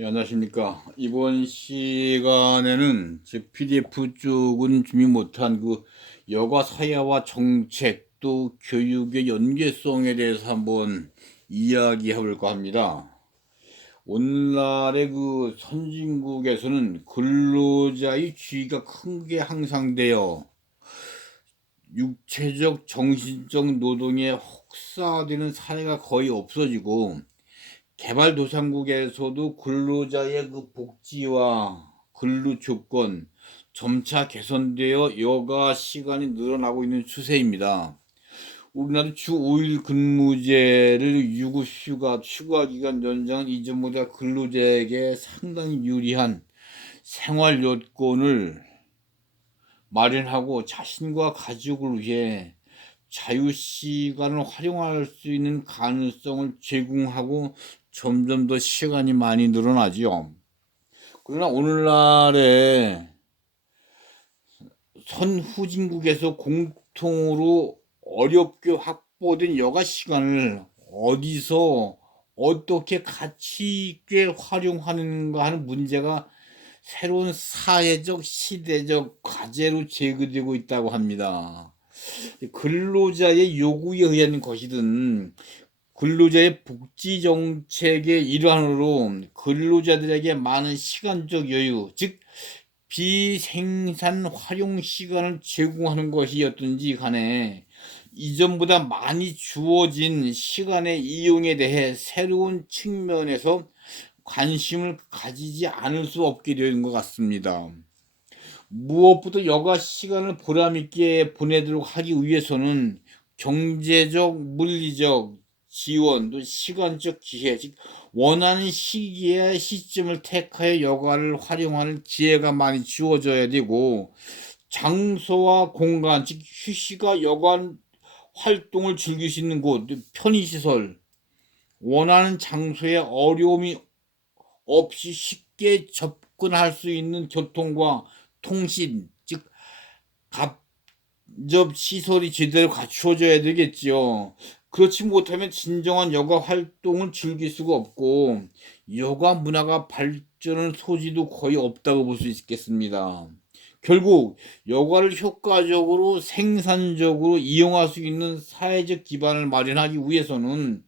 예, 안녕하십니까. 이번 시간에는 제 PDF 쪽은 준비 못한 그 여가 사회와 정책 또 교육의 연계성에 대해서 한번 이야기해 볼까 합니다. 오늘날의 그 선진국에서는 근로자의 지위가 큰 게 향상되어 육체적, 정신적 노동에 혹사되는 사례가 거의 없어지고 개발도상국에서도 근로자의 그 복지와 근로 조건 점차 개선되어 여가 시간이 늘어나고 있는 추세입니다. 우리나라 주 5일 근무제를 유급 휴가 기간 연장은 이전보다 근로자에게 상당히 유리한 생활 여건을 마련하고 자신과 가족을 위해 자유 시간을 활용할 수 있는 가능성을 제공하고 점점 더 시간이 많이 늘어나죠. 그러나 오늘날에 선후진국에서 공통으로 어렵게 확보된 여가 시간을 어디서 어떻게 가치 있게 활용하는가 하는 문제가 새로운 사회적 시대적 과제로 제기되고 있다고 합니다. 근로자의 요구에 의한 것이든 근로자의 복지 정책의 일환으로 근로자들에게 많은 시간적 여유, 즉 비생산 활용 시간을 제공하는 것이었든지 간에 이전보다 많이 주어진 시간의 이용에 대해 새로운 측면에서 관심을 가지지 않을 수 없게 된 것 같습니다. 무엇보다 여가 시간을 보람있게 보내도록 하기 위해서는 경제적, 물리적 지원, 또 시간적 기회, 즉 원하는 시기에 시점을 택하여 여가를 활용하는 기회가 많이 주어져야 되고 장소와 공간, 즉 휴식과 여가 활동을 즐길 수 있는 곳, 편의시설, 원하는 장소에 어려움이 없이 쉽게 접근할 수 있는 교통과 통신, 즉 갑접 시설이 제대로 갖추어져야 되겠지요. 그렇지 못하면 진정한 여가 활동을 즐길 수가 없고 여가 문화가 발전할 소지도 거의 없다고 볼 수 있겠습니다. 결국 여가를 효과적으로 생산적으로 이용할 수 있는 사회적 기반을 마련하기 위해서는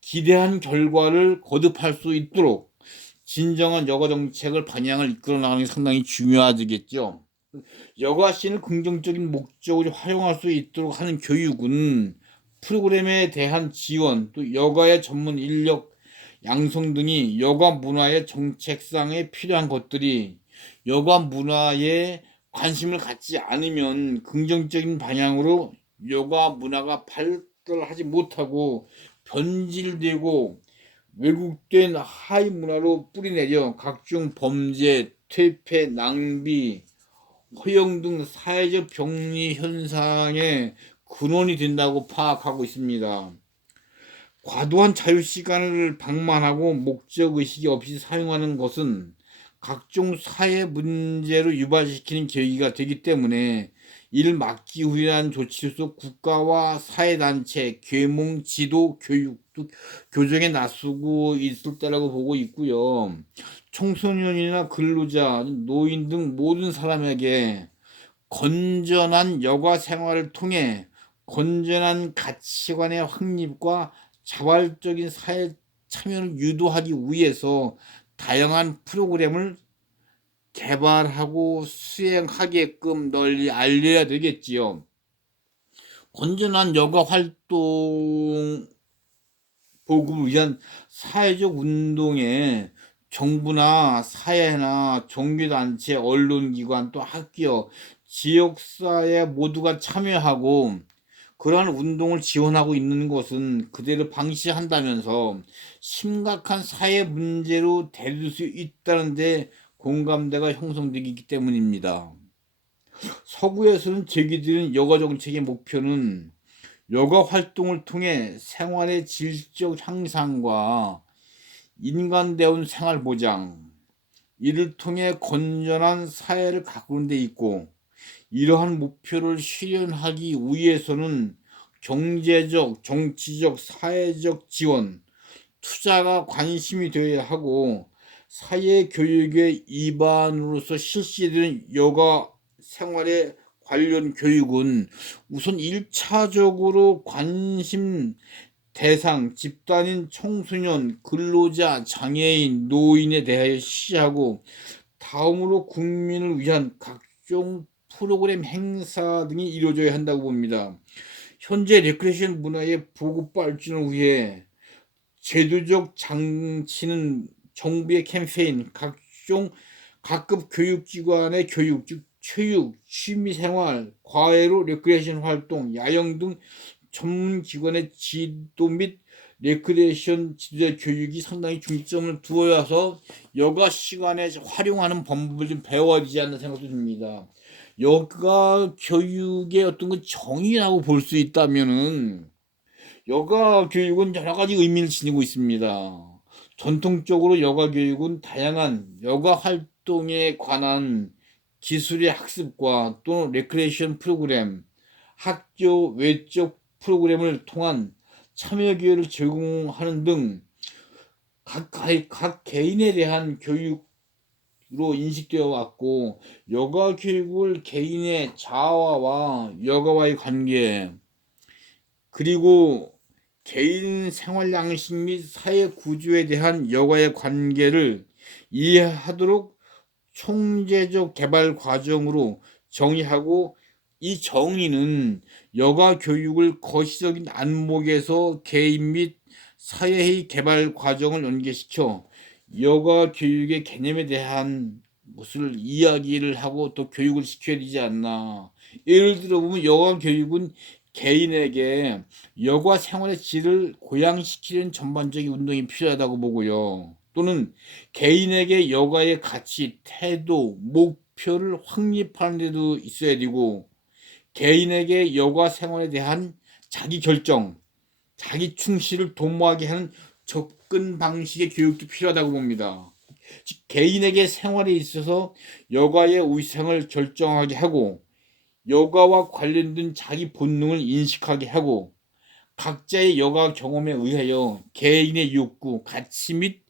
기대한 결과를 거듭할 수 있도록 진정한 여가 정책을 방향을 이끌어 나가는 게 상당히 중요하겠죠. 여가 시를 긍정적인 목적으로 활용할 수 있도록 하는 교육은 프로그램에 대한 지원, 또 여가의 전문 인력 양성 등이 여가 문화의 정책상에 필요한 것들이 여가 문화에 관심을 갖지 않으면 긍정적인 방향으로 여가 문화가 발달하지 못하고 변질되고 왜곡된 하위 문화로 뿌리내려 각종 범죄, 퇴폐, 낭비, 허용 등 사회적 병리 현상의 근원이 된다고 파악하고 있습니다. 과도한 자유시간을 방만하고 목적의식이 없이 사용하는 것은 각종 사회 문제로 유발시키는 계기가 되기 때문에 이를 막기 위한 조치로서 국가와 사회단체, 계몽, 지도, 교육, 교정에 나서고 있을 때라고 보고 있고요. 청소년이나 근로자, 노인 등 모든 사람에게 건전한 여가 생활을 통해 건전한 가치관의 확립과 자발적인 사회 참여를 유도하기 위해서 다양한 프로그램을 개발하고 수행하게끔 널리 알려야 되겠지요. 건전한 여가 활동 보급을 위한 사회적 운동에 정부나 사회나 종교단체, 언론기관 또 학교, 지역사회 모두가 참여하고 그러한 운동을 지원하고 있는 것은 그대로 방치한다면서 심각한 사회 문제로 대들 수 있다는데 공감대가 형성되기 때문입니다. 서구에서는 제기되는 여가 정책의 목표는 여가 활동을 통해 생활의 질적 향상과 인간다운 생활 보장, 이를 통해 건전한 사회를 가꾸는 데 있고 이러한 목표를 실현하기 위해서는 경제적, 정치적, 사회적 지원, 투자가 관심이 되어야 하고 사회 교육의 일반으로서 실시되는 여가 생활에 관련 교육은 우선 1차적으로 관심 대상 집단인 청소년, 근로자, 장애인, 노인에 대하여 실시하고 다음으로 국민을 위한 각종 프로그램 행사 등이 이루어져야 한다고 봅니다. 현재 레크레이션 문화의 보급 발전을 위해 제도적 장치는 정부의 캠페인, 각종 각급 교육기관의 교육, 즉 체육, 취미생활, 과외로 레크레이션 활동, 야영 등 전문기관의 지도 및 레크레이션 지도자 교육이 상당히 중점을 두어서 여가 시간에 활용하는 방법을 좀 배워야 되지 않나 생각도 듭니다. 여가 교육의 어떤 그 정의라고 볼 수 있다면은 여가 교육은 여러 가지 의미를 지니고 있습니다. 전통적으로 여가 교육은 다양한 여가 활동에 관한 기술의 학습과 또는 레크레이션 프로그램, 학교 외적 프로그램을 통한 참여 기회를 제공하는 등 각 개인에 대한 교육으로 인식되어 왔고, 여가 교육을 개인의 자아와 여가와의 관계, 그리고 개인 생활 양식 및 사회 구조에 대한 여가의 관계를 이해하도록 총체적 개발 과정으로 정의하고, 이 정의는 여가 교육을 거시적인 안목에서 개인 및 사회의 개발 과정을 연계시켜 여가 교육의 개념에 대한 것을 이야기를 하고 또 교육을 시켜야 되지 않나. 예를 들어 보면 여가 교육은 개인에게 여가 생활의 질을 고양시키는 전반적인 운동이 필요하다고 보고요. 또는 개인에게 여가의 가치, 태도, 목표를 확립하는 데도 있어야 되고, 개인에게 여가 생활에 대한 자기 결정, 자기 충실을 도모하게 하는 접근 방식의 교육도 필요하다고 봅니다. 즉, 개인에게 생활에 있어서 여가의 위상을 결정하게 하고, 여가와 관련된 자기 본능을 인식하게 하고, 각자의 여가 경험에 의하여 개인의 욕구, 가치 및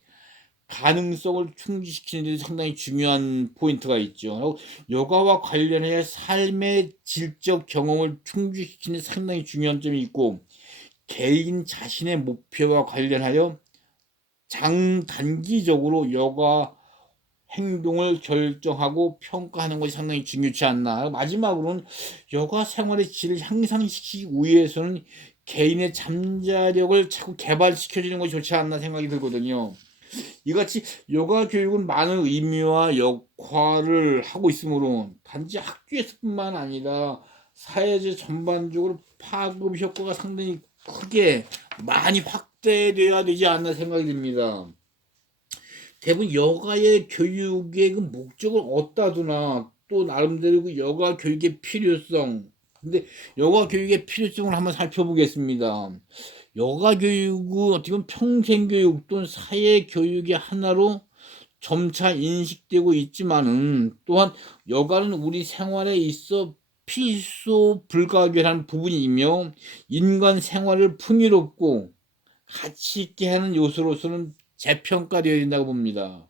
가능성을 충족시키는 데 상당히 중요한 포인트가 있죠. 여가와 관련해 삶의 질적 경험을 충족시키는 데 상당히 중요한 점이 있고, 개인 자신의 목표와 관련하여 장단기적으로 여가 행동을 결정하고 평가하는 것이 상당히 중요치 않나. 마지막으로는 여가 생활의 질을 향상시키기 위해서는 개인의 잠자력을 자꾸 개발시켜주는 것이 좋지 않나 생각이 들거든요. 이같이 여가 교육은 많은 의미와 역할을 하고 있으므로 단지 학교에서뿐만 아니라 사회적 전반적으로 파급 효과가 상당히 크게 많이 확대되어야 되지 않나 생각이 듭니다. 대부분 여가의 교육의 그 목적을 어디다 두나, 또 나름대로 그 여가 교육의 필요성, 근데 여가 교육의 필요성을 한번 살펴보겠습니다. 여가 교육은 어떻게 보면 평생교육 또는 사회교육의 하나로 점차 인식되고 있지만은, 또한 여가는 우리 생활에 있어 필수 불가결한 부분이며 인간 생활을 풍요롭고 가치 있게 하는 요소로서는 재평가되어야 된다고 봅니다.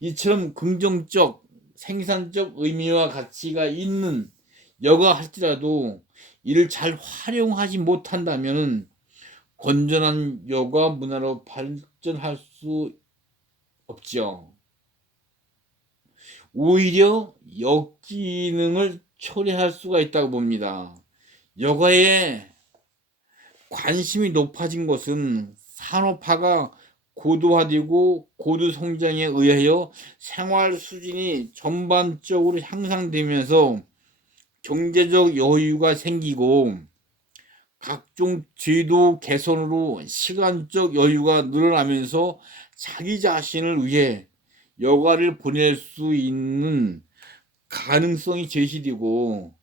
이처럼 긍정적, 생산적 의미와 가치가 있는 여가 할지라도 이를 잘 활용하지 못한다면 건전한 여가 문화로 발전할 수 없죠. 오히려 역기능을 초래할 수가 있다고 봅니다. 여가에 관심이 높아진 것은 산업화가 고도화되고 고도 성장에 의하여 생활 수준이 전반적으로 향상되면서 경제적 여유가 생기고 각종 제도 개선으로 시간적 여유가 늘어나면서 자기 자신을 위해 여가를 보낼 수 있는 가능성이 제시되고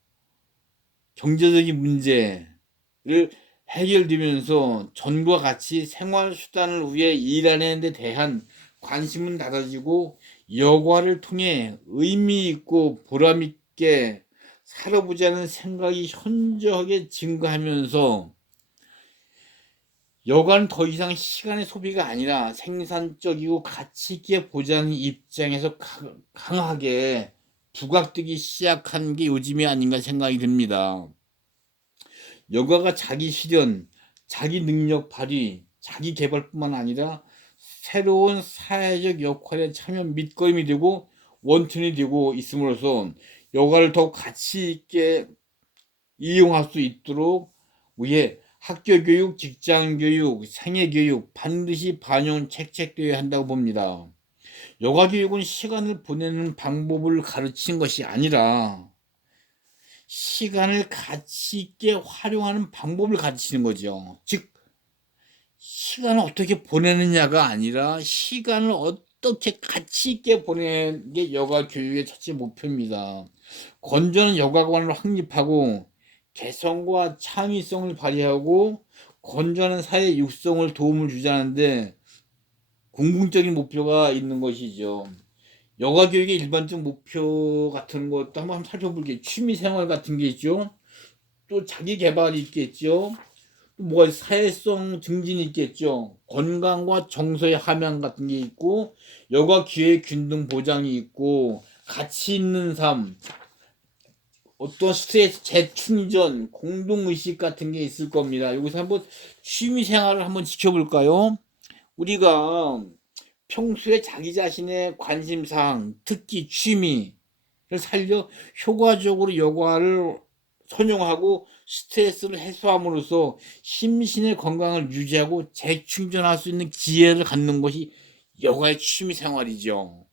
경제적인 문제를 해결되면서 전과 같이 생활 수단을 위해 일하는 데 대한 관심은 낮아지고 여가를 통해 의미 있고 보람 있게 살아보자는 생각이 현저하게 증가하면서 여가는 더 이상 시간의 소비가 아니라 생산적이고 가치 있게 보자는 입장에서 강하게 부각되기 시작한 게 요즘이 아닌가 생각이 듭니다. 여가가 자기 실현, 자기 능력 발휘, 자기 개발뿐만 아니라 새로운 사회적 역할에 참여 밑거름이 되고 원천이 되고 있음으로써 여가를 더 가치 있게 이용할 수 있도록 위에 학교 교육, 직장 교육, 생애 교육 반드시 반영 책책되어야 한다고 봅니다. 여가 교육은 시간을 보내는 방법을 가르치는 것이 아니라 시간을 가치 있게 활용하는 방법을 가르치는 거죠. 즉 시간을 어떻게 보내느냐가 아니라 시간을 어떻게 가치 있게 보내는 게 여가 교육의 첫째 목표입니다. 건전한 여가관을 확립하고 개성과 창의성을 발휘하고 건전한 사회 육성을 도움을 주자는데 궁극적인 목표가 있는 것이죠. 여가 교육의 일반적 목표 같은 것도 한번 살펴볼게요. 취미 생활 같은 게 있죠. 또 자기 개발이 있겠죠. 또 뭐가 사회성 증진이 있겠죠. 건강과 정서의 함양 같은 게 있고 여가 기회 균등 보장이 있고 가치 있는 삶, 어떤 스트레스 재충전, 공동의식 같은 게 있을 겁니다. 여기서 한번 취미 생활을 한번 지켜볼까요? 우리가 평소에 자기 자신의 관심사항, 특기, 취미를 살려 효과적으로 여가를 선용하고 스트레스를 해소함으로써 심신의 건강을 유지하고 재충전할 수 있는 기회를 갖는 것이 여가의 취미 생활이죠.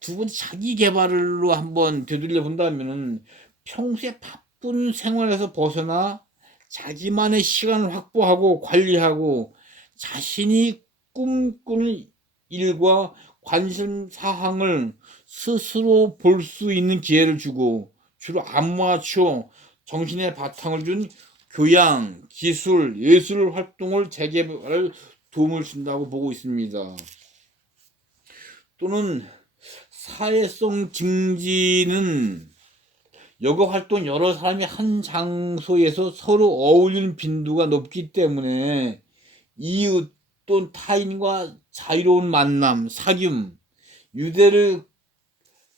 두 번째 자기 개발로 한번 되돌려 본다면은 평소에 바쁜 생활에서 벗어나 자기만의 시간을 확보하고 관리하고 자신이 꿈꾸는 일과 관심 사항을 스스로 볼 수 있는 기회를 주고 주로 아마추어 정신의 바탕을 준 교양, 기술, 예술 활동을 재개발에 도움을 준다고 보고 있습니다. 또는 사회성 증진은 여가 활동 여러 사람이 한 장소에서 서로 어울리는 빈도가 높기 때문에 이웃 또는 타인과 자유로운 만남, 사귐, 유대를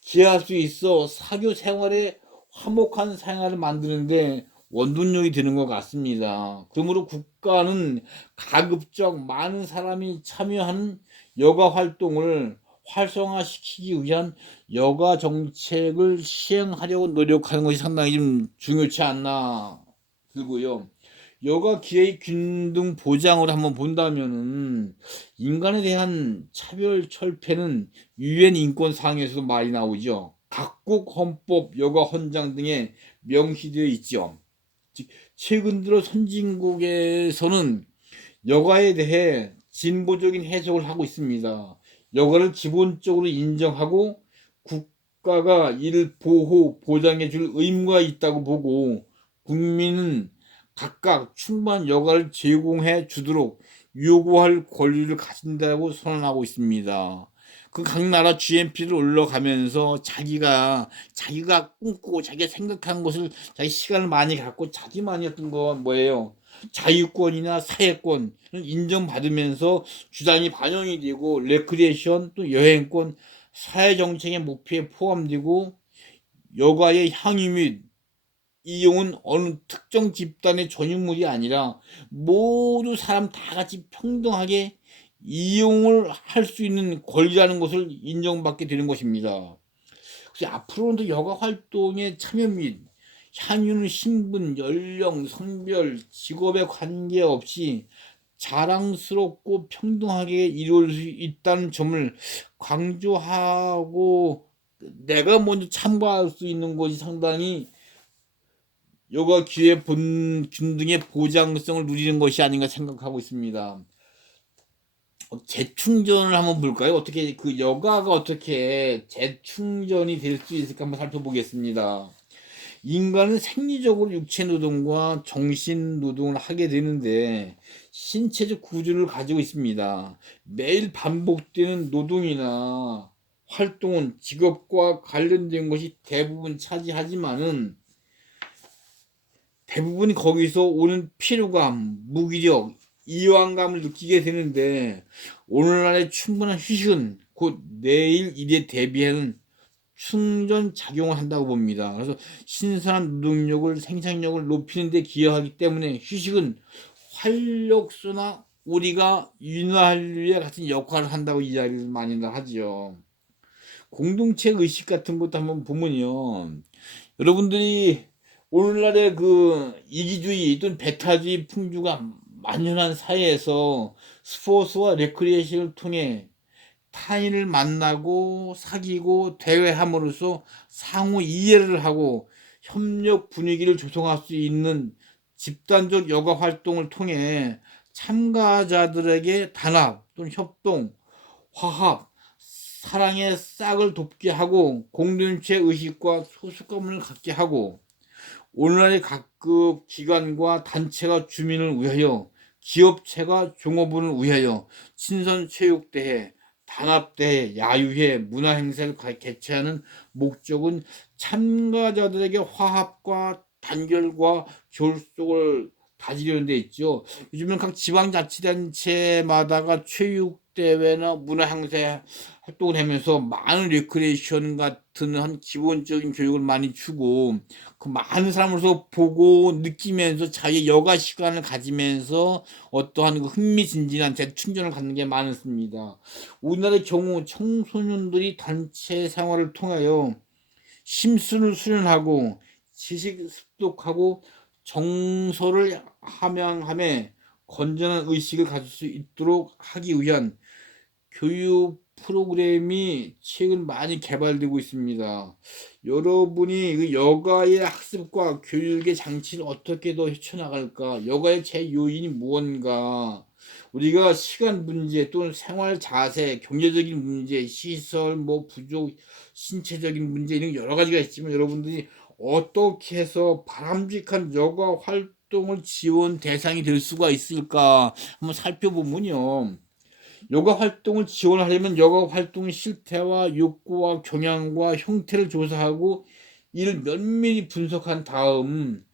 기할 수 있어 사교 생활에 화목한 생활을 만드는데 원동력이 되는 것 같습니다. 그러므로 국가는 가급적 많은 사람이 참여하는 여가 활동을 활성화시키기 위한 여가 정책을 시행하려고 노력하는 것이 상당히 좀 중요치 않나 들고요. 여가 기회 균등 보장을 한번 본다면은 인간에 대한 차별 철폐는 유엔 인권상에서도 많이 나오죠. 각국 헌법, 여가 헌장 등에 명시되어 있죠. 즉 최근 들어 선진국에서는 여가에 대해 진보적인 해석을 하고 있습니다. 여가를 기본적으로 인정하고 국가가 이를 보호, 보장해 줄 의무가 있다고 보고 국민은 각각 충분한 여가를 제공해 주도록 요구할 권리를 가진다고 선언하고 있습니다. 그 각 나라 GNP를 올라가면서 자기가 꿈꾸고 자기가 생각한 것을 자기 시간을 많이 갖고 자기만이 했던 건 뭐예요? 자유권이나 사회권을 인정받으면서 주장이 반영이 되고 레크리에이션 또 여행권 사회정책의 목표에 포함되고 여가의 향유 및 이용은 어느 특정 집단의 전유물이 아니라 모두 사람 다 같이 평등하게 이용을 할 수 있는 권리라는 것을 인정받게 되는 것입니다. 그래서 앞으로도 여가 활동에 참여 및 향유는 신분, 연령, 성별, 직업에 관계없이 자랑스럽고 평등하게 이루어질 수 있다는 점을 강조하고 내가 먼저 참가할 수 있는 것이 상당히 여가 기회 균등의 보장성을 누리는 것이 아닌가 생각하고 있습니다. 재충전을 한번 볼까요? 어떻게 그 여가가 어떻게 재충전이 될 수 있을까 한번 살펴보겠습니다. 인간은 생리적으로 육체 노동과 정신 노동을 하게 되는데 신체적 구조를 가지고 있습니다. 매일 반복되는 노동이나 활동은 직업과 관련된 것이 대부분 차지하지만은 대부분 거기서 오는 피로감, 무기력, 이완감을 느끼게 되는데, 오늘날의 충분한 휴식은 곧 내일 일에 대비하는 충전 작용을 한다고 봅니다. 그래서 신선한 노동력을 생산력을 높이는 데 기여하기 때문에 휴식은 활력소나 우리가 윤활유에 같은 역할을 한다고 이야기를 많이 하지요. 공동체 의식 같은 것도 한번 보면요. 여러분들이 오늘날의 그 이기주의 또는 배타주의 풍조가 만연한 사회에서 스포츠와 레크리에이션을 통해 타인을 만나고 사귀고 대화함으로써 상호 이해를 하고 협력 분위기를 조성할 수 있는 집단적 여가 활동을 통해 참가자들에게 단합 또는 협동, 화합, 사랑의 싹을 돋게 하고 공동체 의식과 소속감을 갖게 하고 오늘날의 각급 기관과 단체가 주민을 위하여 기업체가 종업원을 위하여 친선체육대회, 단합대회, 야유회, 문화행사를 개최하는 목적은 참가자들에게 화합과 단결과 결속을 다지려는 데 있죠. 요즘은 각 지방자치단체마다가 체육대회나 문화행사 활동을 하면서 많은 레크레이션 같은 한 기본적인 교육을 많이 주고 그 많은 사람으로서 보고 느끼면서 자기 여가 시간을 가지면서 어떠한 그 흥미진진한 재충전을 갖는 게 많습니다. 우리나라의 경우 청소년들이 단체 생활을 통하여 심순을 수련하고 지식 습득하고 정서를 함양함에 건전한 의식을 가질 수 있도록 하기 위한 교육 프로그램이 최근 많이 개발되고 있습니다. 여러분이 그 여가의 학습과 교육의 장치를 어떻게 더 헤쳐나갈까? 여가의 제 요인이 무언가? 우리가 시간 문제 또는 생활 자세, 경제적인 문제, 시설, 뭐 부족, 신체적인 문제 이런 여러 가지가 있지만 여러분들이 어떻게 해서 바람직한 여가 활동을 지원 대상이 될 수가 있을까? 한번 살펴보면요. 여가 활동을 지원하려면 여가 활동의 실태와 욕구와 경향과 형태를 조사하고 이를 면밀히 분석한 다음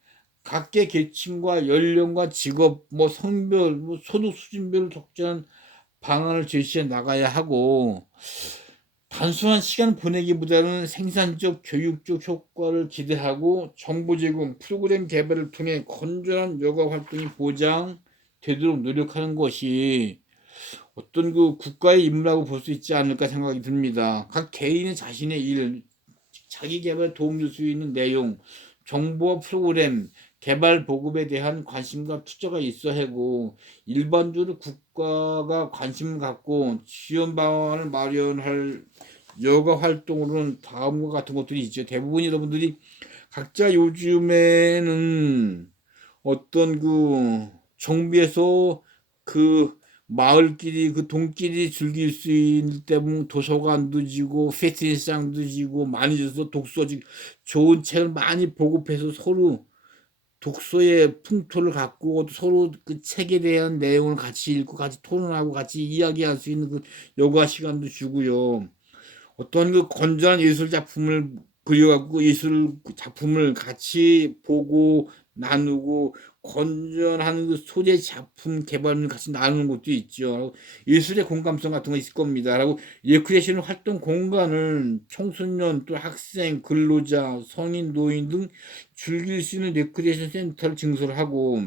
각계 계층과 연령과 직업, 뭐 성별, 뭐 소득 수준별로 적절한 방안을 제시해 나가야 하고 단순한 시간 보내기보다는 생산적 교육적 효과를 기대하고 정보 제공 프로그램 개발을 통해 건전한 여가 활동이 보장되도록 노력하는 것이 어떤 그 국가의 임무라고 볼 수 있지 않을까 생각이 듭니다. 각 개인의 자신의 일, 자기 개발에 도움 줄 수 있는 내용, 정보와 프로그램, 개발 보급에 대한 관심과 투자가 있어야 하고 일반적으로 국가가 관심을 갖고 지원 방안을 마련할 여가 활동으로는 다음과 같은 것들이 있죠. 대부분 여러분들이 각자 요즘에는 어떤 그 정부에서 그 마을끼리 그 동끼리 즐길 수 있는 때문에 도서관도 지고 페스티벌장도 지고 많이 줘서 독서지 좋은 책을 많이 보급해서 서로 독서의 풍토를 갖고 서로 그 책에 대한 내용을 같이 읽고 같이 토론하고 같이 이야기할 수 있는 그 여가 시간도 주고요. 어떤 그 건전한 예술 작품을 그려갖고 예술 작품을 같이 보고 나누고 건전한 그 소재 작품 개발을 같이 나누는 것도 있죠. 예술의 공감성 같은 거 있을 겁니다. 라고 레크레이션 활동 공간을 청소년 또 학생, 근로자, 성인, 노인 등 즐길 수 있는 레크레이션 센터를 증설하고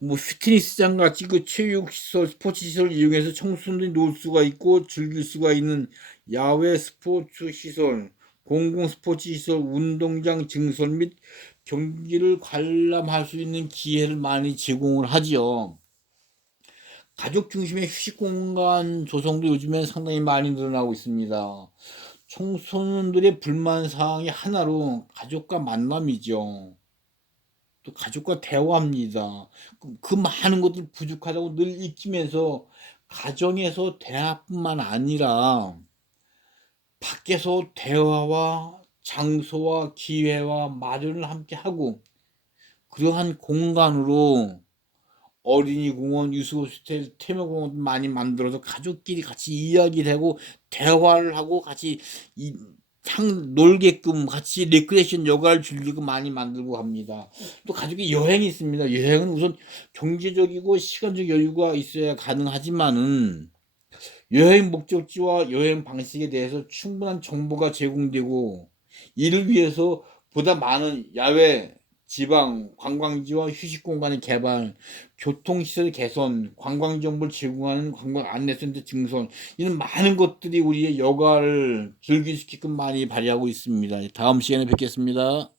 뭐 피트니스장 같이 그 체육 시설, 스포츠 시설을 이용해서 청소년들이 놀 수가 있고 즐길 수가 있는 야외 스포츠 시설, 공공 스포츠 시설, 운동장 증설 및 경기를 관람할 수 있는 기회를 많이 제공을 하지요. 가족 중심의 휴식 공간 조성도 요즘에 상당히 많이 늘어나고 있습니다. 청소년들의 불만 사항이 하나로 가족과 만남이죠. 또 가족과 대화합니다. 그 많은 것들 부족하다고 늘 익히면서 가정에서 대화뿐만 아니라 밖에서 대화와 장소와 기회와 마련을 함께 하고 그러한 공간으로 어린이 공원, 유스호스텔, 테마공원 많이 만들어서 가족끼리 같이 이야기를 하고 대화를 하고 같이 놀게끔 같이 리크레이션 여가를 즐기고 많이 만들고 합니다. 또 가족이 여행이 있습니다. 여행은 우선 경제적이고 시간적 여유가 있어야 가능하지만은 여행 목적지와 여행 방식에 대해서 충분한 정보가 제공되고 이를 위해서 보다 많은 야외, 지방, 관광지와 휴식 공간의 개발, 교통시설 개선, 관광 정보를 제공하는 관광 안내센터 증설 이런 많은 것들이 우리의 여가를 즐길 수 있게끔 많이 발휘하고 있습니다. 다음 시간에 뵙겠습니다.